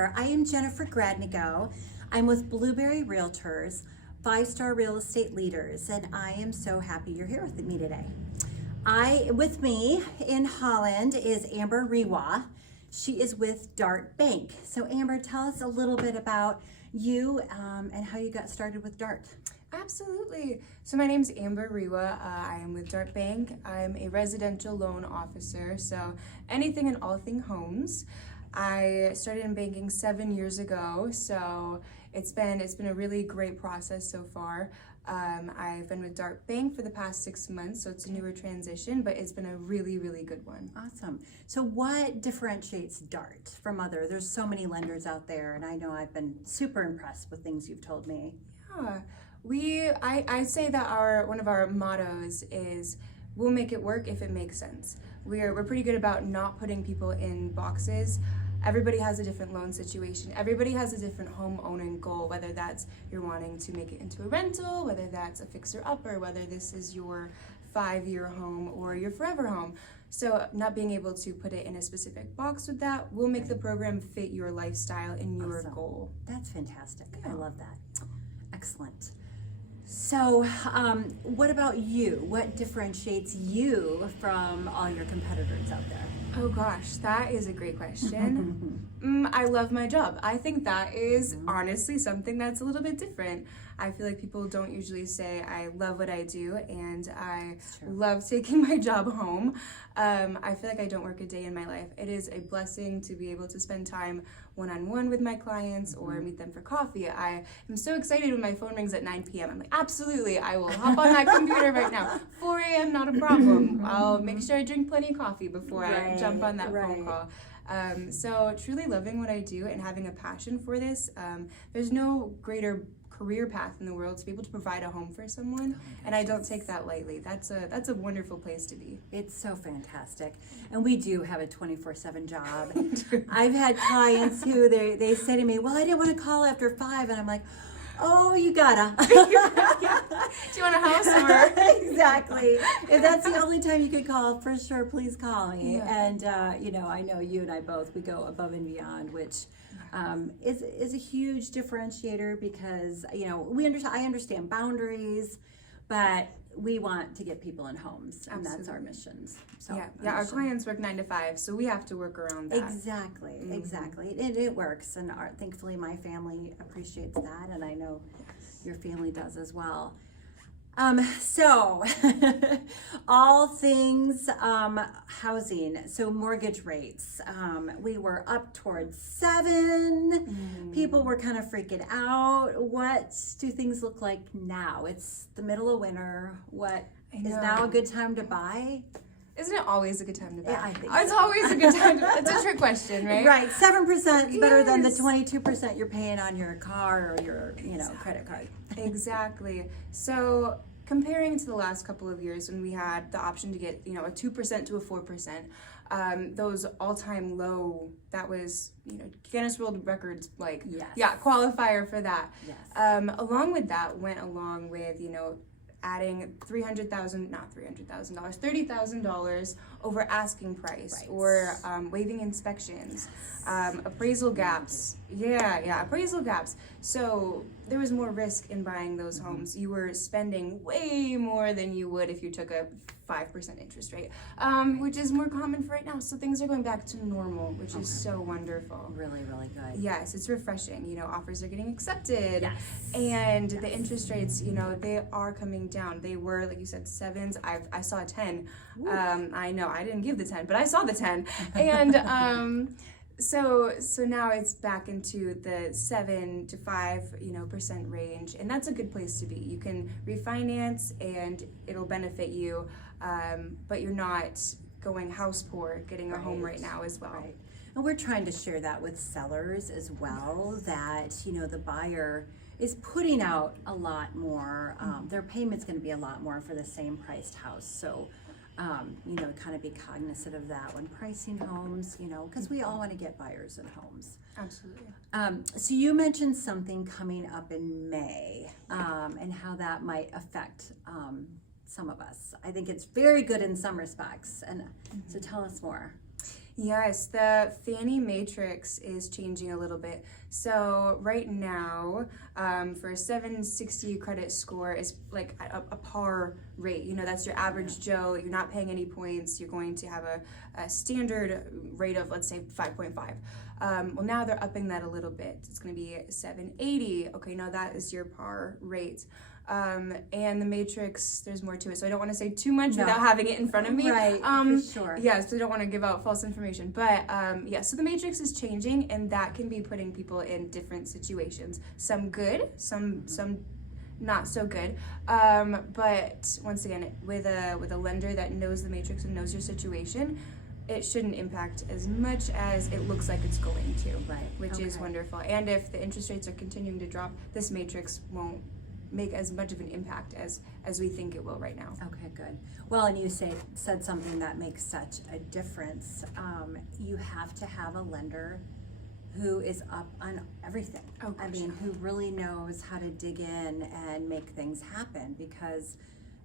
there. I am Jennifer Gradnigo. I'm with Blueberry Realtors, 5-star real estate leaders, and I am so happy you're here with me today. With me in Holland is Amber Rewa. She is with Dart Bank. So Amber, tell us a little bit about you and how you got started with Dart. Absolutely. So my name's Amber Rewa. I am with Dart Bank. I'm a residential loan officer, so anything and all thing homes. I started in banking 7 years ago, so it's been a really great process so far. I've been with Dart Bank for the past 6 months, so it's a newer transition, but it's been a really, really good one. Awesome. So what differentiates Dart from other? There's so many lenders out there, and I know I've been super impressed with things you've told me. Yeah, I say that one of our mottos is we'll make it work if it makes sense. We're pretty good about not putting people in boxes. Everybody has a different loan situation. Everybody has a different home owning goal, whether that's you're wanting to make it into a rental, whether that's a fixer-upper, whether this is your 5-year home or your forever home. So not being able to put it in a specific box with that will make the program fit your lifestyle and your goal. That's fantastic. Yeah. I love that. Excellent. So what about you? What differentiates you from all your competitors out there? Oh gosh, that is a great question. I love my job. I think that is honestly something that's a little bit different. I feel like people don't usually say I love what I do and I love taking my job home. I feel like I don't work a day in my life. It is a blessing to be able to spend time one-on-one with my clients or meet them for coffee. I am so excited when my phone rings at 9 p.m. I'm like, absolutely, I will hop on that computer right now. 4 a.m., not a problem. I'll make sure I drink plenty of coffee before I jump on that phone call. So truly loving what I do and having a passion for this, there's no greater career path in the world to be able to provide a home for someone, and I don't take that lightly. That's a wonderful place to be. It's so fantastic, and we do have a 24/7 job. I've had clients who they say to me, well, I didn't want to call after 5, and I'm like, oh, you gotta. Do you want a house or? Exactly. If that's the only time you could call, for sure, please call me. Yeah. And I know you and I both, we go above and beyond, which is a huge differentiator because I understand boundaries, but we want to get people in homes, and that's our missions. So yeah, our clients work 9 to 5, so we have to work around that. Exactly, exactly. It works, and thankfully my family appreciates that, and I know your family does as well. So all things housing, so mortgage rates, we were up towards 7. People were kind of freaking out. What do things look like now? It's the middle of winter. What is now a good time to buy? Isn't it always a good time to buy? Yeah, I think it's always a good time to buy. It's a trick question, right? Right. 7% is better than the 22% you're paying on your car or your credit card. Exactly. So comparing to the last couple of years when we had the option to get a 2% to a 4%, those all-time low, that was Guinness World Records qualifier for that. Yes. Along with that went along with adding $30,000 over asking price, or waiving inspections, appraisal gaps. Appraisal gaps. So there was more risk in buying those homes. You were spending way more than you would if you took a 5% interest rate, which is more common for right now. So things are going back to normal, which is so wonderful. Really, really good. Yes, it's refreshing. Offers are getting accepted, and the interest rates, they are coming down. They were, like you said, 7s. I saw a 10. I know I didn't give the 10, but I saw the 10, and so now it's back into the 7 to 5% range, and that's a good place to be. You can refinance, and it'll benefit you, but you're not going house poor getting a home right now as well. Right. And we're trying to share that with sellers as well, that the buyer is putting out a lot more. Their payment's going to be a lot more for the same priced house. So kind of be cognizant of that when pricing homes, because we all want to get buyers in homes. Absolutely. So you mentioned something coming up in May, and how that might affect some of us. I think it's very good in some respects, and so tell us more. Yes, the Fannie Matrix is changing a little bit. So right now, for a 760 credit score is like a par rate. You know, that's your average Joe. You're not paying any points. You're going to have a standard rate of, let's say, 5.5. Well, now they're upping that a little bit. It's going to be 780. Okay, now that is your par rate. And the matrix, there's more to it. So I don't want to say too much without having it in front of me. Right, for sure. Yeah, so I don't want to give out false information. But yeah, so the matrix is changing, and that can be putting people in different situations. Some good, some not so good. But once again, with a lender that knows the matrix and knows your situation, it shouldn't impact as much as it looks like it's going to. Right. Which is wonderful. And if the interest rates are continuing to drop, this matrix won't make as much of an impact as we think it will right now. Okay, good. Well, and you said something that makes such a difference. You have to have a lender who is up on everything. Oh, I mean, who really knows how to dig in and make things happen, because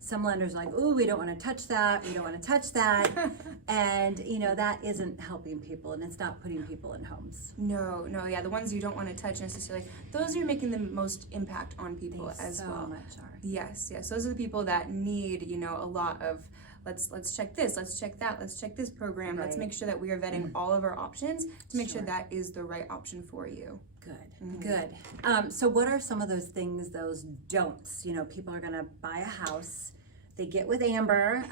some lenders are like, oh, we don't want to touch that, we don't want to touch that. And, you know, that isn't helping people, and it's not putting people in homes. No, yeah, the ones you don't want to touch necessarily, those are making the most impact on people as so well. Much are. Yes, those are the people that need, you know, a lot of, let's check this, let's check that, let's check this program, let's make sure that we are vetting all of our options to make sure that is the right option for you. Good, good. So what are some of those things, those don'ts? You know, people are gonna buy a house, they get with Amber,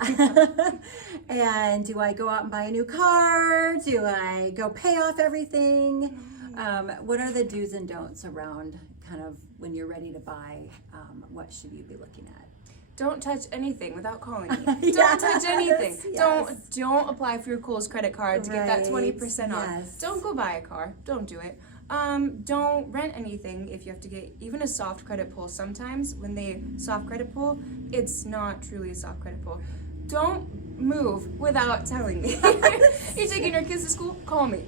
and do I go out and buy a new car? Do I go pay off everything? What are the do's and don'ts around kind of when you're ready to buy? What should you be looking at? Don't touch anything without calling me. Don't touch anything. Yes. Don't apply for your Kohl's credit card to get that 20% off. Yes. Don't go buy a car. Don't do it. Don't rent anything if you have to get even a soft credit pull. Sometimes when they soft credit pull, it's not truly a soft credit pull. Don't move without telling me. You're taking your kids to school? Call me.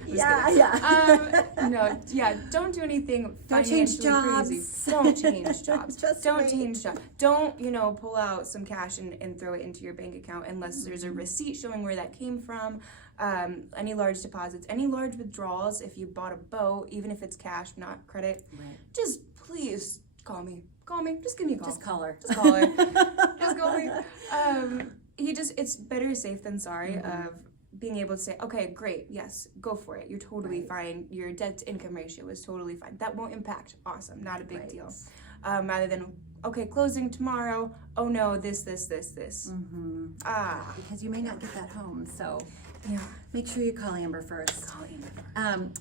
Don't do anything financially crazy. Don't change jobs. Don't change jobs. Don't, you know, pull out some cash and throw it into your bank account unless there's a receipt showing where that came from. Any large deposits, any large withdrawals, if you bought a boat, even if it's cash, not credit, just please call me. Just give me a call. Just call her. Just call her. Just call me. It's better safe than sorry of being able to say, okay, great, yes, go for it. You're totally fine. Your debt to income ratio is totally fine. That won't impact. Awesome. Not a big deal. Rather than, okay, closing tomorrow. Oh no, this. Because you may not get that home, so make sure you call Amber first.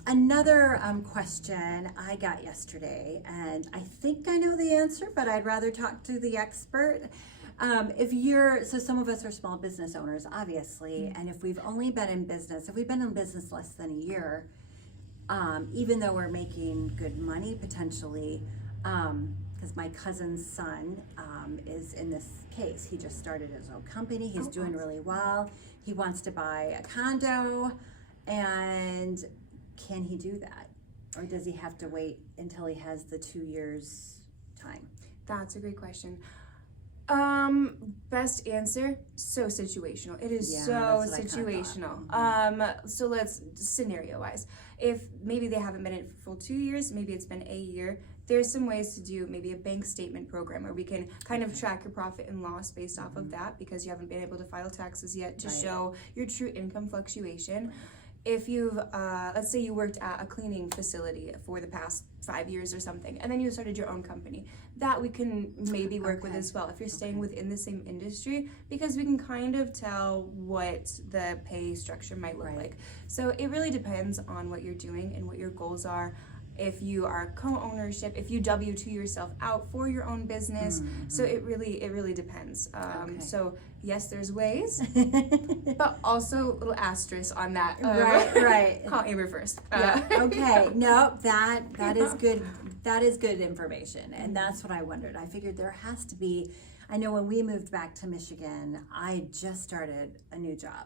Another question I got yesterday, and I think I know the answer, but I'd rather talk to the expert. So some of us are small business owners, obviously, and if we've only been in business, if we've been in business less than a year, even though we're making good money potentially, because my cousin's son is in this case. He just started his own company. He's doing really well. He wants to buy a condo, and can he do that? Or does he have to wait until he has the 2 years time? That's a great question. Best answer, so situational. It is so situational. So let's, scenario wise, if maybe they haven't been in it for full 2 years, maybe it's been a year, there's some ways to do maybe a bank statement program where we can kind of track your profit and loss based off of that, because you haven't been able to file taxes yet to show your true income fluctuation. If you've, let's say you worked at a cleaning facility for the past 5 years or something, and then you started your own company, that we can maybe work with as well if you're staying within the same industry, because we can kind of tell what the pay structure might look like. So it really depends on what you're doing and what your goals are. If you are co-ownership, if you W-2 yourself out for your own business, so it really depends. So yes, there's ways, but also a little asterisk on that. Right. Call Amber first. Okay. No, that is good. That is good information, and that's what I wondered. I figured there has to be. I know when we moved back to Michigan, I just started a new job.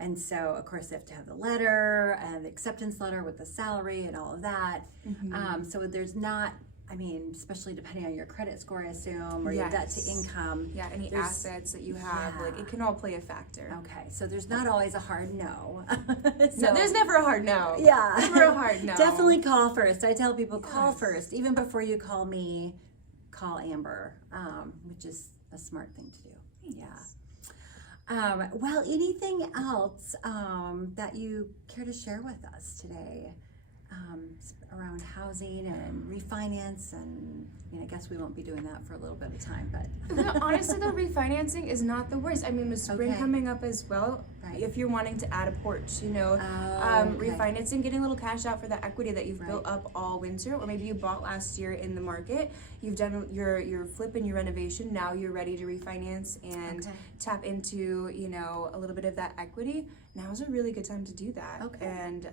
And so, of course, they have to have the letter and the acceptance letter with the salary and all of that. So there's not I mean, especially depending on your credit score, I assume, or your debt to Yes. income. Yeah, any There's- assets that you have, Yeah. like it can all play a factor. Okay, so there's not always a hard no. No, there's never a hard no. Yeah. Never a hard no. Definitely call first. I tell people call Yes. first. Even before you call me, call Amber, which is a smart thing to do. Yeah. Well, anything else that you care to share with us today around housing and refinance? And I mean, I guess we won't be doing that for a little bit of time, but No, honestly, though, refinancing is not the worst. I mean, with spring Okay. coming up as well, Right. if you're wanting to add a porch, Okay. refinancing, getting a little cash out for that equity that you've Right. built up all winter, or maybe you bought last year in the market, you've done your flip and your renovation, now you're ready to refinance and Okay. tap into, a little bit of that equity. Now is a really good time to do that. Okay. And,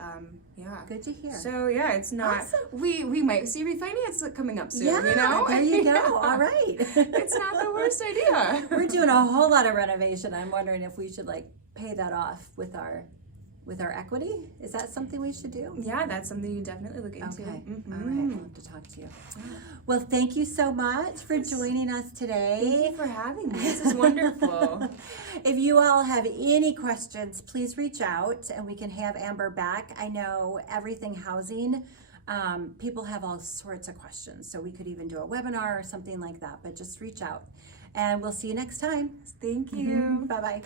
yeah. Good to hear. So, yeah, it's not, Awesome. we might see refinance coming up soon, yeah, there you go. Yeah. All right. It's not the worst idea. We're doing a whole lot of renovation. I'm wondering if we should pay that off with our equity. Is that something we should do? Yeah, that's something you definitely look into. Okay. Mhm. All right. I'll have to talk to you. Well, thank you so much for joining us today. Thank you for having me. This is wonderful. If you all have any questions, please reach out and we can have Amber back. I know everything housing, people have all sorts of questions. So we could even do a webinar or something like that, but just reach out. And we'll see you next time. Thank you. Bye-bye.